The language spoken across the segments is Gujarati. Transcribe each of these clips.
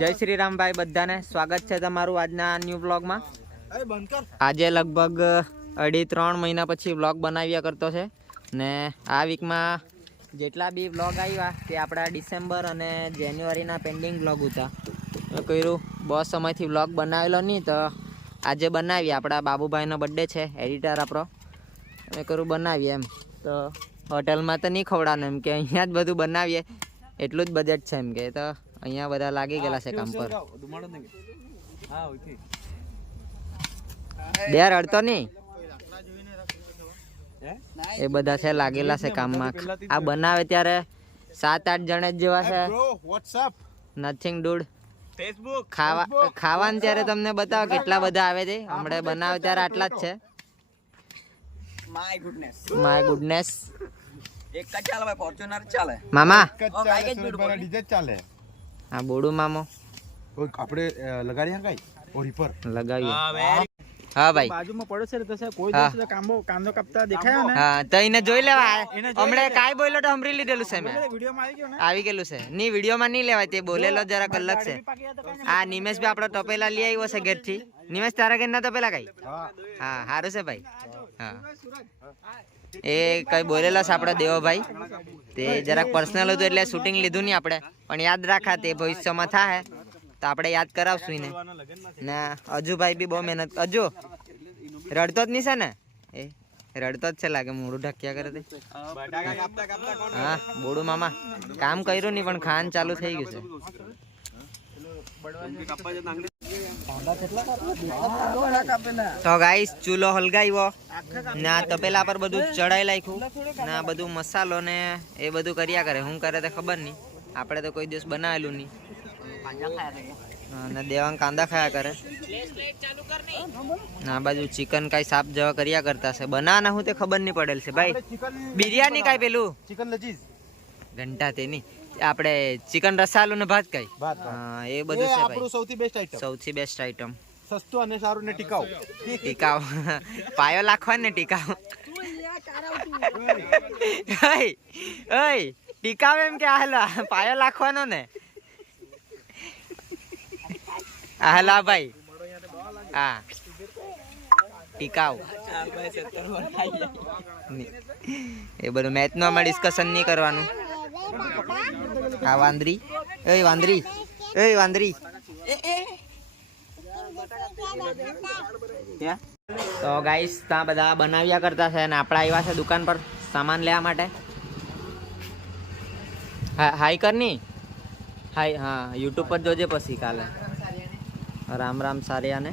જય શ્રી રામ ભાઈ, બધાને સ્વાગત છે તમારું આજના ન્યૂ વ્લોગમાં। આજે લગભગ 2.5-3 મહિના પછી વ્લોગ બનાવ્યા કરતો છે ને આ વીકમાં જેટલા બી વ્લોગ આવ્યા તે આપણા ડિસેમ્બર અને જાન્યુઆરીના પેન્ડિંગ વ્લોગ હતા। કર્યું બહુ સમયથી વ્લોગ બનાવેલો નહીં તો આજે બનાવીએ। આપણા બાબુભાઈનો બર્થડે છે, એડિટર આપણો, અમે કર્યું બનાવીએ એમ। તો હોટલમાં તો નહીં ખવડાવવાનું એમ કે અહીંયા જ બધું બનાવીએ, એટલું જ બજેટ છે એમ કે, તો અહીંયા બધા લાગી ગયેલા છે કામ પર। બે રડતો નહીં, એ બધા છે લાગેલા છે કામમાં। આ બનાવે ત્યારે 7-8 જણ જ જેવા છે, નથિંગ ડૂડ। ખાવાનું ત્યારે તમને બતાવો કેટલા બધા આવે છે, હમણાં બનાવે ત્યારે આટલા જ છે। માય ગુડનેસ એક જ ચાલે ભાઈ, ફોર્ચ્યુનર ચાલે મામા। ડીજે ચાલે। હા બોડું મામો આપણે લગાડી હકાઈ ઓરી પર લગાવીએ। હા ભાઈ બાજુમાં પડે છે તો કોઈ દિવસ કાંદો કાપતા દેખાયો ને? હા તો એને જોઈ લેવા। હમણે કાઈ બોલ્યો તો સાંભળી લીધેલું છે મેં, વિડિયોમાં આવી ગયો ને? આવી ગયેલું છે। ની વિડીયોમાં નહીં લેવાય, તે બોલેલો જરા કલાક છે। આ નિમેશ ભાઈ આપણો ટપેલા લઈ આવ્યો છે ઘેરથી। નિમેશ તારા ઘેરના ટપેલા કઈ? હા સારું છે ભાઈ। હા એ કઈ બોલેલો છે આપણો દેવભાઈ, તે જરાક પર્સનલ હતું એટલે શૂટિંગ લીધું નહીં આપણે, પણ યાદ રાખા તે ભવિષ્યમાં થાય તો આપણે યાદ કરાવશું એને। ને અજુભાઈ બી બહુ મહેનત। અજુ રડતો જ નહીં છે ને? એ રડતો જ છે લાગે, મોઢું ઢક્યા કરે તે। હા બોડું મામા કામ કર્યું નહીં પણ ખાન ચાલુ થઈ ગયું છે। તો ગાઈસ ચૂલો હલગાવ્યો ને આ તપેલા પર બધું ચડાઈ નાખ્યું ને આ બધું મસાલો ને એ બધું કર્યા કરે। શું કરે તે ખબર નહીં, આપણે તો કોઈ દિવસ બનાવેલું નહીં। ને દેવાંગ કાંદા ખાયા કરે ને આ બાજુ ચિકન કાંઈ સાફ જવા કર્યા કરતા છે। બનાવવાના હું તે ખબર નહીં પડેલ છે ભાઈ। બિરયાની કાંઈ પેલું ચિકન લજીઝ ઘંટા તે નહીં, આપણે ચિકન રસાલું ને ભાત કાંઈ, હા એ બધું છે આપણું સૌથી બેસ્ટ આઈટમ, સૌથી બેસ્ટ આઈટમ। સસ્તું અને સારું ને ટીકાઉ। ટીકાવ પાયો લાખવા ને ટીકાવ। ટીકાવ એમ કે આહલા પાયો લાખવાનો ને? આહલા ભાઈ હા ટીકાવ। એ બધું મેચનું આમાં ડિસ્કશન નહીં કરવાનું। હા વાંદરી, એ વાંદરી, એ વાંદરી। તો ગાઈસ ત્યાં બધા બનાવ્યા કરતા છે અને આપણા આવ્યા છે દુકાન પર સામાન લેવા માટે। હાઈ કરની હાઈ, હા યુટ્યુબ પર જોજે પછી કાલે। રામ રામ સારિયાને।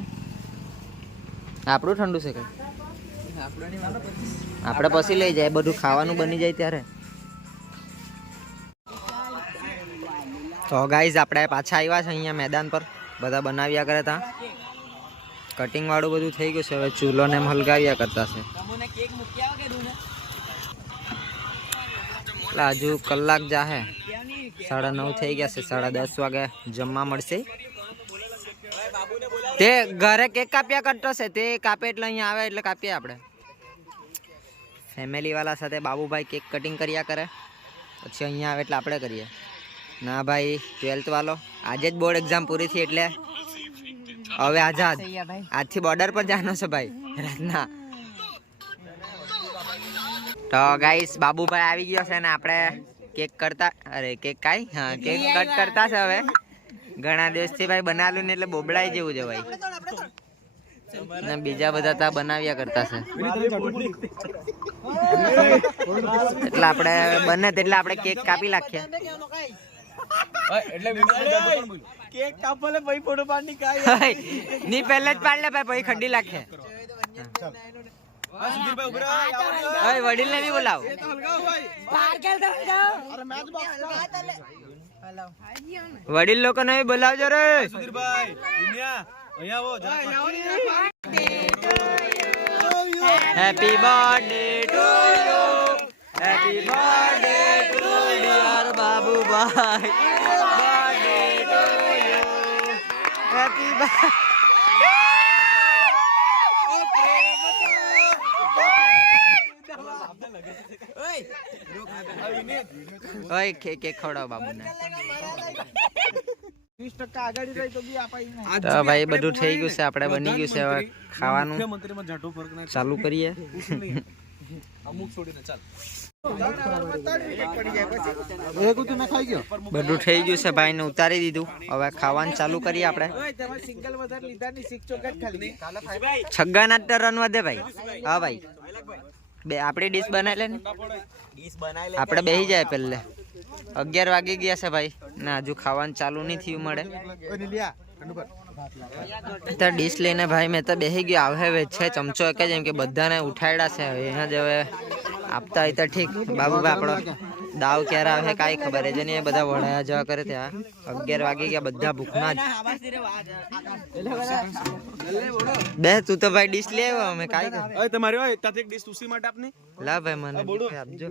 આપણું ઠંડુ છે કઈ? આપણે પછી લઈ જાય, બધું ખાવાનું બની જાય ત્યારે। તો ગાઈઝ આપણે પાછા આવ્યા છે અહીંયા મેદાન પર, બધા બનાવ્યા કરે ત્યાં કટિંગ વાળું બધું થઈ ગયું છે। હવે ચૂલો ને હલગાવ્યા કરતા છે। એટલે હજુ કલાક જાહે, 9:30 થઈ ગયા છે, 10:30 વાગે જમવા મળશે। તે ઘરે કેક કાપ્યા કરતો છે, તે કાપે એટલે અહીંયા આવે એટલે કાપીએ આપણે। ફેમિલી વાળા સાથે બાબુભાઈ કેક કટિંગ કર્યા કરે, પછી અહીંયા આવે એટલે આપણે કરીએ। ના ભાઈ 12th વાળો આજે જ બોર્ડ એક્ઝામ પૂરી થઈ એટલે હવે આઝાદ, આજથી બોર્ડર પર જવાનો છે ભાઈ રાતના। તો ગાઈસ બાબુભાઈ આવી ગયો છે ને આપણે કેક કરતા, અરે કેક કાઈ, હા કેક કટ કરતા છે। હવે ઘણા દિવસથી ભાઈ બનાવેલું ને એટલે બોબડાઈ જેવું છે ભાઈ, ને બીજા બધા તા બનાવ્યા કરતા છે। એટલે આપણે બને તેટલા આપણે કેક કાપી નાખીએ। કેક કાપલે ભાઈ ફોટો પાડની કાઈ ની પહેલે જ પાડ લે ભાઈ, પછી ખંડી નાખે। સુધીરભાઈ ઉભરા આવો, ઓય વડીલ ને બી બોલાવ। વડીલ લોકો ને બી બોલાવજો રે। સુધીરભાઈ ઇન્ડિયા અહીંયા આવો જરા। Happy birthday to you, happy birthday to dear Babubhai, birthday to you, happy birthday. ઓય કેક ખવડાવ બાબુને। 30% આગાડી રહી તો બી આપાઈ નહીં. તો ભાઈ બધું થઈ ગયું છે, આપણે બની ગયું છે, હવે ખાવાનું મુખ્યમંત્રીમાં જાટો ફરક ના ચાલુ કરીએ. અમુક છોડીને ચાલ. એક ઉતું મેં ખાઈ ગયો. બધું થઈ ગયું છે, ભાઈને ઉતારી દીધું. હવે ખાવાનું ચાલુ કરીએ આપણે. ઓય તમે સિંગલ વધારે લીધા ની સિક ચોકટ ખાલી. છગ્ગા તો રન વધે ભાઈ. હા ભાઈ, બે આપણી ડીશ બનાવી લે ને. આપણે બેસી જાય પહેલે. 11 વાગી ગયા છે ભાઈ ને હજુ ખાવાનું ચાલુ નહીં થયું મળે. ઓય નીલિયા ઠંડુ કર. તો ડીશ લઈને ભાઈ મેં તો બેસી ગયો. આવે હવે છે ચમચો એક જ, એમ કે બધાને ઉઠાડ્યા છે. હવે એના જ હવે આપતા હોય તો ઠીક. બાબુભાઈ આપણો દાવ ક્યારે આવે કાંઈ ખબર છે નહીં. બધા વડાયા જવા કરે ત્યાં. 11 વાગી ગયા, બધા ભૂખના જ. બે તું તો ભાઈ ડીશ લે આવ્યો, અમે કાંઈ કર. ઓય તમારી હોય તાતે એક ડીશ તુસી માટે આપની. લા ભાઈ મને આપજો.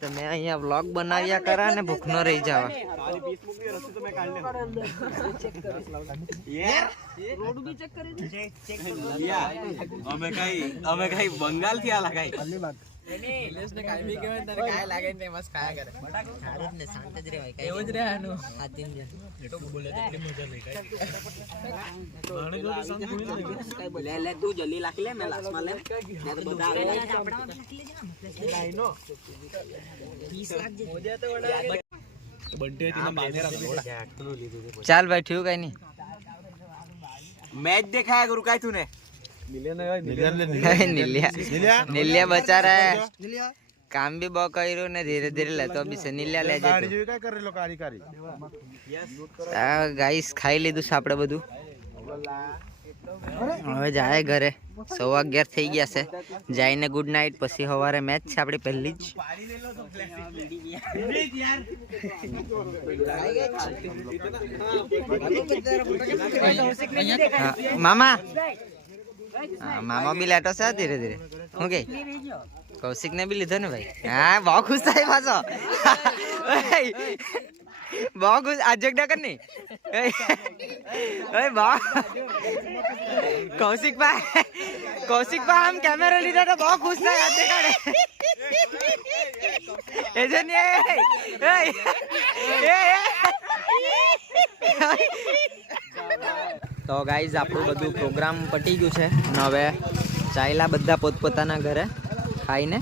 તમે અહીંયા વ્લોગ બનાવ્યા કરા ને ભૂખનો રહી જવા. અમે કઈ બંગાળ થી આલા કઈ તું જલ્દી લાખી લે મેં લાસ્ટમાં લે ચાલ ભાઈ ઠીક કઈ નહીં. मैच देखा है गुरु काय तूने નીલિયા બચારા કામ બી બહુ કર્યું ને ધીરે ધીરે લેતો બી છે. નીલિયા લેજે ગાડી જેવી કઈ કરેલો કારીગરી. ગાઈસ ખાઈ લીધું છે આપણે બધું. હવે જાય ઘરે. 11:15 થઈ ગયા છે. જઈને ગુડ નાઇટ. પછી સવારે મેચ છે આપણી પહેલી જ. હા, મામા મામા બી લેટો છે ધીરે ધીરે. શું કે કૌશિક ને બી લીધો ને ભાઈ. હા બહુ ખુશ થાય પાછો. બહુ ખુશ. આ જગડા કર નહીં. કૌશિક ભાઈ આમ કેમેરા લીધા તો બહુ ખુશ થાય. હાથ દેખાડે એ છે ને. તો ગાઈઝ આપણું બધું પ્રોગ્રામ પતી ગયું છે. હવે ચાલ્યા બધા પોતપોતાના ઘરે ખાઈને.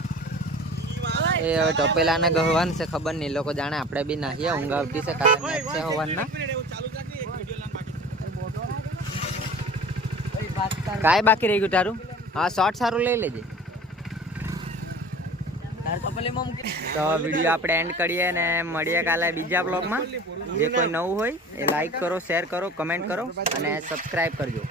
એ હવે ટપેલાને ગહવાનું છે, ખબર નહીં લોકો જાણે. આપણે બી નાહીએ. ઊંઘ આવતી છે કારણ મેચ છે હવારના. કાંઈ બાકી રહી ગયું તારું? હા શોર્ટ સારું લઈ લેજે. તો વિડીયો આપણે એન્ડ કરીએ ને મળીએ કાલે બીજા બ્લોગમાં. જે કોઈ નવું હોય એ લાઈક કરો, શેર કરો, કમેન્ટ કરો અને સબસ્ક્રાઈબ કરજો.